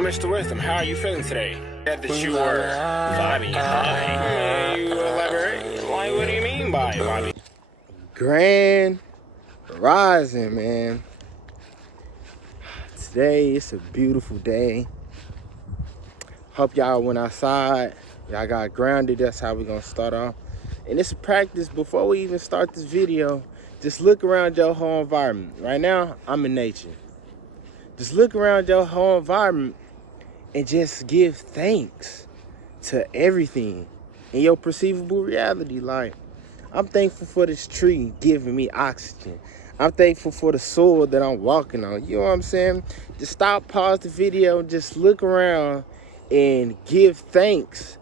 Mr. Wisdom, how are you feeling today? Said that you were vibing high. Can you elaborate? Like, what do you mean by vibing? Grand Rising, man. Today, it's a beautiful day. Hope y'all went outside. Y'all got grounded. That's how we're going to start off. And it's a practice before we even start this video. Just look around your whole environment. Right now, I'm in nature. Just look around your whole environment and just give thanks to everything in your perceivable reality. Like, I'm thankful for this tree giving me oxygen. I'm thankful for the soil that I'm walking on. You know what I'm saying? Just stop, pause the video, and just look around and give thanks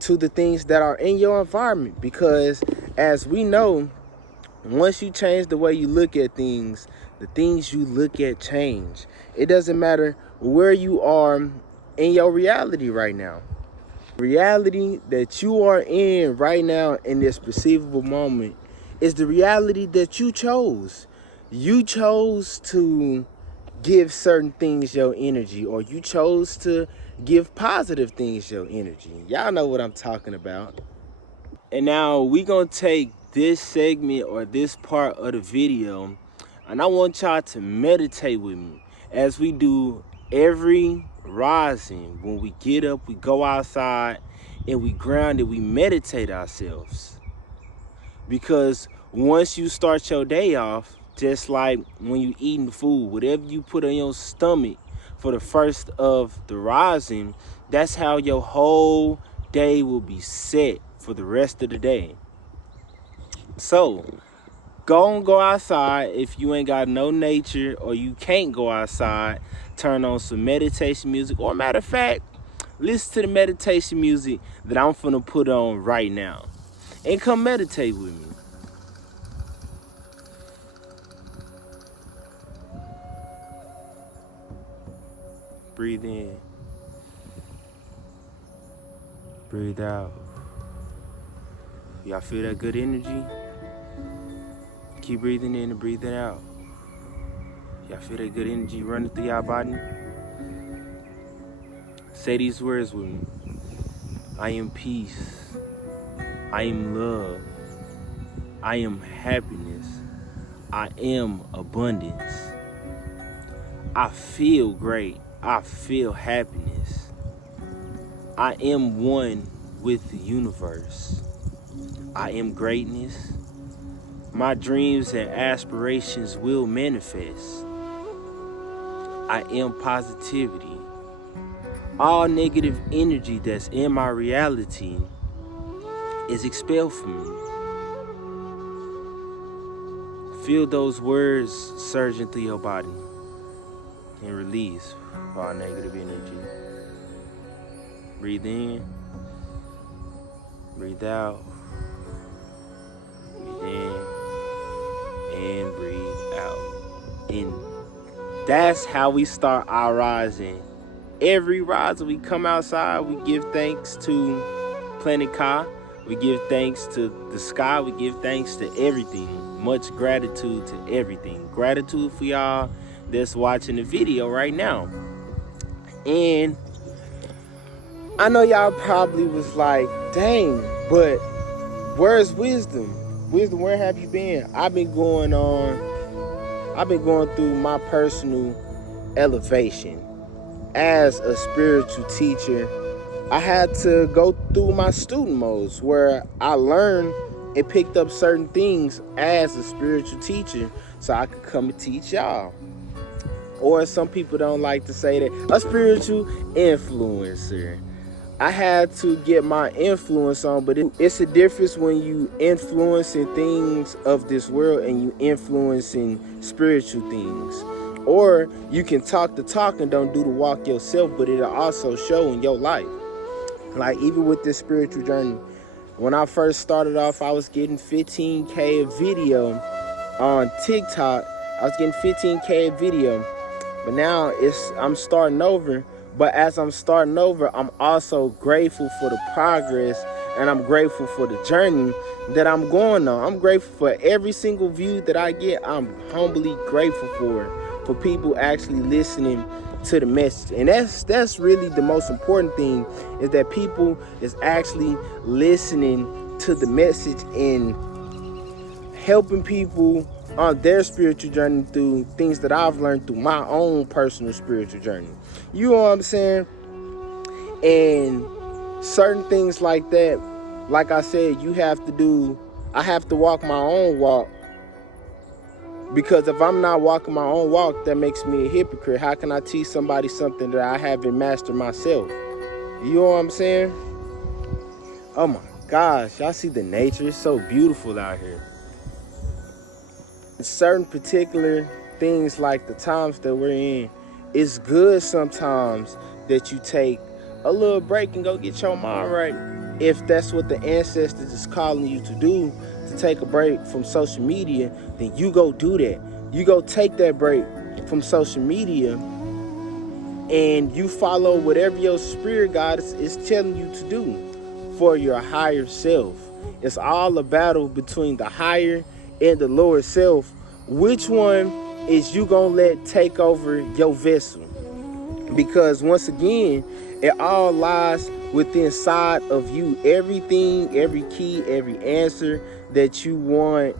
to the things that are in your environment. Because as we know, once you change the way you look at things, the things you look at change. It doesn't matter where you are in your reality right now. Reality that you are in right now in this perceivable moment is the reality that you chose. You chose to give certain things your energy, or you chose to give positive things your energy. Y'all know what I'm talking about. And now we gonna take this segment or this part of the video, and I want y'all to meditate with me as we do every rising. When we get up, we go outside and we ground it, we meditate ourselves. Because once you start your day off, just like when you eating food, whatever you put on your stomach for the first of the rising, that's how your whole day will be set for the rest of the day. So go outside. If you ain't got no nature or you can't go outside, turn on some meditation music, or matter of fact, listen to the meditation music that I'm finna put on right now, and come meditate with me. Breathe in, breathe out. Y'all feel that good energy? Keep breathing in and breathing out. Y'all feel that good energy running through y'all body? Say these words with me. I am peace. I am love. I am happiness. I am abundance. I feel great. I feel happiness. I am one with the universe. I am greatness. My dreams and aspirations will manifest. I am positivity. All negative energy that's in my reality is expelled from me. Feel those words surging through your body and release all negative energy. Breathe in, breathe out, breathe in, and breathe out. And that's how we start our rising. Every rise we come outside, we give thanks to Planet Ka. We give thanks to the sky. We give thanks to everything. Much gratitude to everything. Gratitude for y'all that's watching the video right now. And I know y'all probably was like, dang, but where's wisdom? Wisdom, where have you been? I've been going through my personal elevation. As a spiritual teacher, I had to go through my student modes where I learned and picked up certain things as a spiritual teacher so I could come and teach y'all. Or some people don't like to say that, a spiritual influencer. I had to get my influence on, but it's a difference when you influencing things of this world and you influencing spiritual things. Or you can talk the talk and don't do the walk yourself, but it'll also show in your life. Like even with this spiritual journey, when I first started off, I was getting 15K a video on TikTok. I was getting 15K a video, but now I'm starting over. But as I'm starting over, I'm also grateful for the progress, and I'm grateful for the journey that I'm going on. I'm grateful for every single view that I get. I'm humbly grateful for people actually listening to the message. And that's really the most important thing, is that people is actually listening to the message and helping people on their spiritual journey through things that I've learned through my own personal spiritual journey. You know what I'm saying? And certain things like that, like I said, I have to walk my own walk. Because if I'm not walking my own walk, that makes me a hypocrite. How can I teach somebody something that I haven't mastered myself? You know what I'm saying? Oh my gosh, y'all see the nature? It's so beautiful out here. Certain particular things, like the times that we're in, it's good sometimes that you take a little break and go get your mind right. If that's what the ancestors is calling you to do, to take a break from social media, then you go do that. You go take that break from social media and you follow whatever your spirit God is telling you to do for your higher self. It's all a battle between the higher and the lower self. Which one is you gonna let take over your vessel? Because once again, it all lies within inside of you. Everything, every key, every answer that you want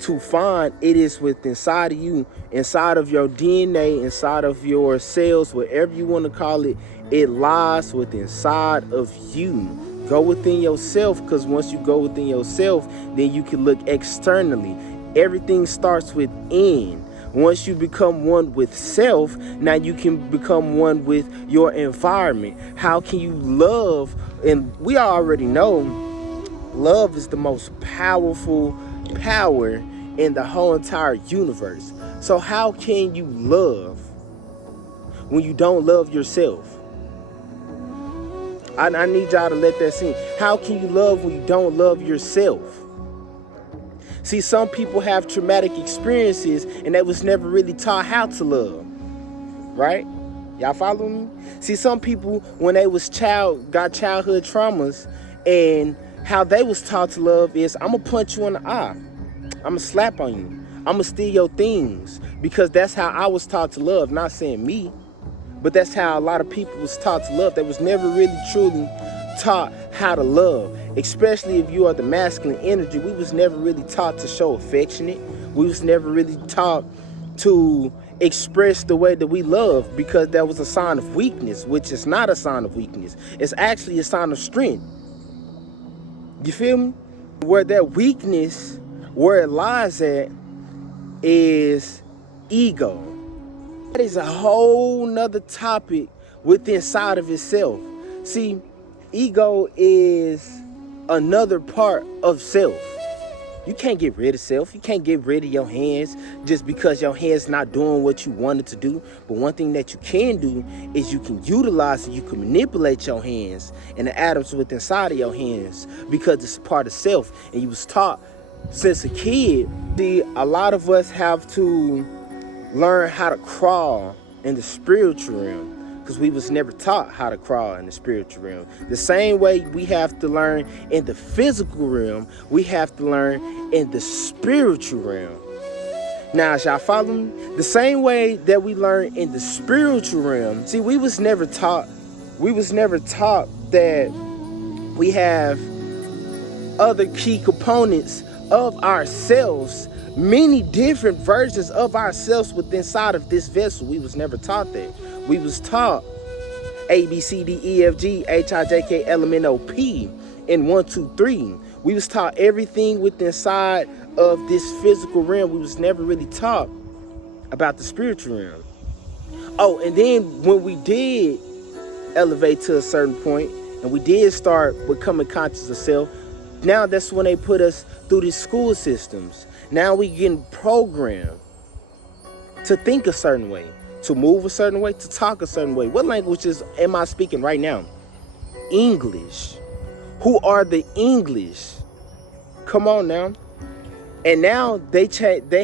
to find, it is within inside of you, inside of your DNA, inside of your cells, whatever you want to call it. It lies within inside of you. Go within yourself, because once you go within yourself, then you can look externally. Everything starts within. Once you become one with self, now you can become one with your environment. How can you love? And we already know love is the most powerful power in the whole entire universe. So how can you love when you don't love yourself? I need y'all to let that sink. How can you love when you don't love yourself? See, some people have traumatic experiences and they was never really taught how to love, right? Y'all follow me? See, some people, when they was got childhood traumas, and how they was taught to love is, I'm going to punch you in the eye. I'm going to slap on you. I'm going to steal your things, because that's how I was taught to love. Not saying me, but that's how a lot of people was taught to love. They was never really truly taught how to love. Especially if you are the masculine energy, we was never really taught to show affectionate. We was never really taught to express the way that we love, because that was a sign of weakness, which is not a sign of weakness. It's actually a sign of strength. You feel me? Where that weakness, where it lies at, is ego. That is a whole nother topic within inside of itself. See, ego is another part of self. You can't get rid of self. You can't get rid of your hands just because your hands not doing what you wanted to do. But one thing that you can do is you can utilize and you can manipulate your hands and the atoms within inside of your hands, because it's part of self. And you was taught since a kid. See, a lot of us have to learn how to crawl in the spiritual realm, because we was never taught how to crawl in the spiritual realm. The same way we have to learn in the physical realm, we have to learn in the spiritual realm. Now, y'all follow me? The same way that we learn in the spiritual realm, see, we was never taught that we have other key components of ourselves, many different versions of ourselves within inside of this vessel. We was never taught that. We was taught A, B, C, D, E, F, G, H, I, J, K, L, M, N, O, P in 1, 2, 3. We was taught everything within inside of this physical realm. We was never really taught about the spiritual realm. Oh, and then when we did elevate to a certain point and we did start becoming conscious of self, now that's when they put us through these school systems. Now we getting programmed to think a certain way, to move a certain way, to talk a certain way. What languages am I speaking right now? English. Who are the English? Come on now. And now they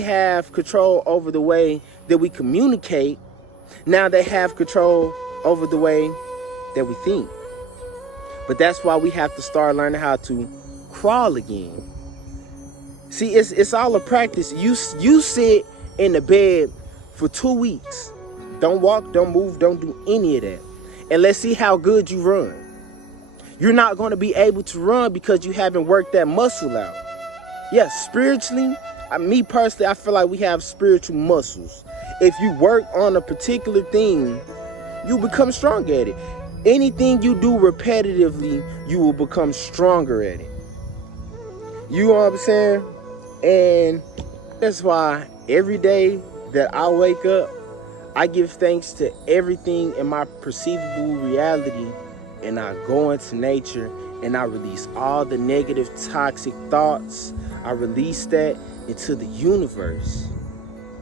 have control over the way that we communicate. Now they have control over the way that we think. But that's why we have to start learning how to crawl again. See, it's all a practice. You sit in the bed for 2 weeks Don't walk, don't move, don't do any of that. And let's see how good you run. You're not going to be able to run because you haven't worked that muscle out. Yes, spiritually, me personally, I feel like we have spiritual muscles. If you work on a particular thing, you become strong at it. Anything you do repetitively, you will become stronger at it. You know what I'm saying? And that's why every day that I wake up, I give thanks to everything in my perceivable reality, and I go into nature and I release all the negative, toxic thoughts. I release that into the universe,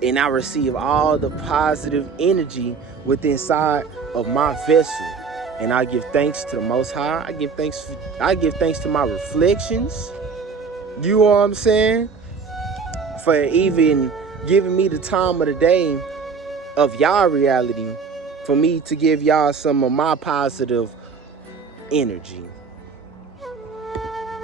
and I receive all the positive energy within inside of my vessel. And I give thanks to the Most High. I give thanks to my reflections. You know what I'm saying? For even giving me the time of the day of y'all reality, for me to give y'all some of my positive energy.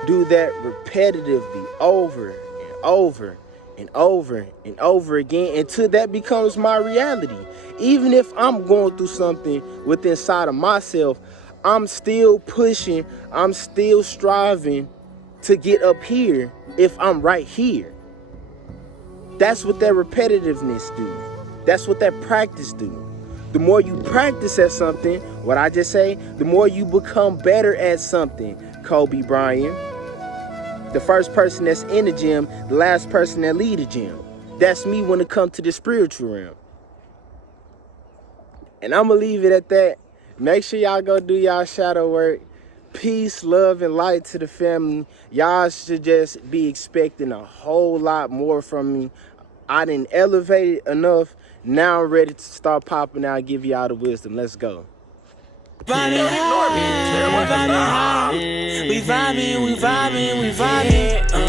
Do that repetitively over and over and over and over again until that becomes my reality. Even if I'm going through something within inside of myself, I'm still pushing, I'm still striving to get up here if I'm right here. That's what that repetitiveness do. That's what that practice do. The more you practice at something, what I just say, the more you become better at something. Kobe Bryant, the first person that's in the gym, the last person that lead the gym. That's me when it comes to the spiritual realm. And I'm going to leave it at that. Make sure y'all go do y'all shadow work. Peace, love, and light to the family. Y'all should just be expecting a whole lot more from me. I didn't elevate it enough. Now I'm ready to start popping out and give y'all the wisdom. Let's go. We vibing, we vibing, we vibing.